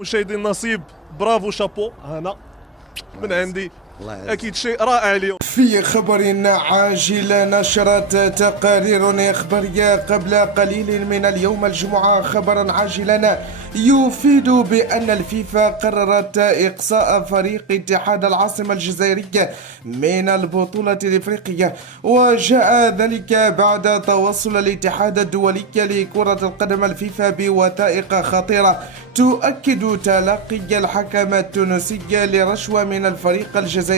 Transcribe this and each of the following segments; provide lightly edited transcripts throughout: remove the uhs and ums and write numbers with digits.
مشاهدي النصيب، برافو شابو هنا من عندي. الله يعزك. اكيد شيء رائع اليوم. في خبر عاجل، نشرت تقارير إخبارية قبل قليل من اليوم الجمعة خبرا عاجلا يفيد بأن الفيفا قررت إقصاء فريق اتحاد العاصمة الجزائرية من البطولة الإفريقية، وجاء ذلك بعد توصل الاتحاد الدولي لكرة القدم الفيفا بوثائق خطيرة تؤكد تلقي الحكم التونسي لرشوة من الفريق الجزائري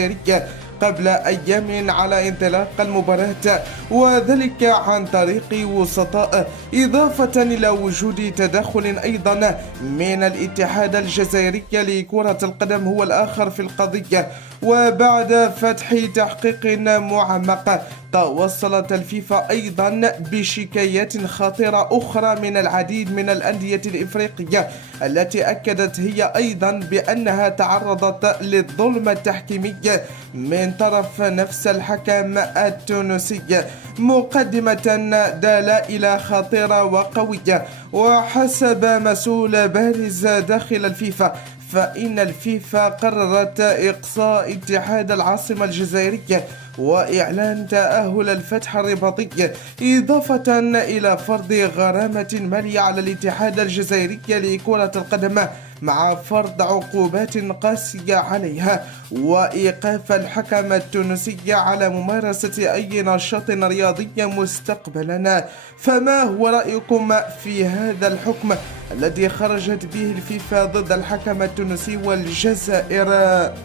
قبل أيام على انطلاق المباراة، وذلك عن طريق وسطاء، إضافة إلى وجود تدخل أيضا من الاتحاد الجزائري لكرة القدم هو الآخر في القضية. وبعد فتح تحقيق معمق، توصلت الفيفا أيضا بشكايات خطيرة أخرى من العديد من الأندية الإفريقية التي أكدت هي أيضا بأنها تعرضت للظلم التحكيمي من طرف نفس الحكم التونسي، مقدمة دلائل خطيرة وقوية. وحسب مسؤول بارز داخل الفيفا، فإن الفيفا قررت إقصاء اتحاد العاصمة الجزائرية وإعلان تأهل الفتح الرباطي، إضافة إلى فرض غرامة مالية على الاتحاد الجزائري لكرة القدم، مع فرض عقوبات قاسية عليها، وإيقاف الحكم التونسي على ممارسة أي نشاط رياضي مستقبلا. فما هو رأيكم في هذا الحكم الذي خرجت به الفيفا ضد الحكم التونسي والجزائر؟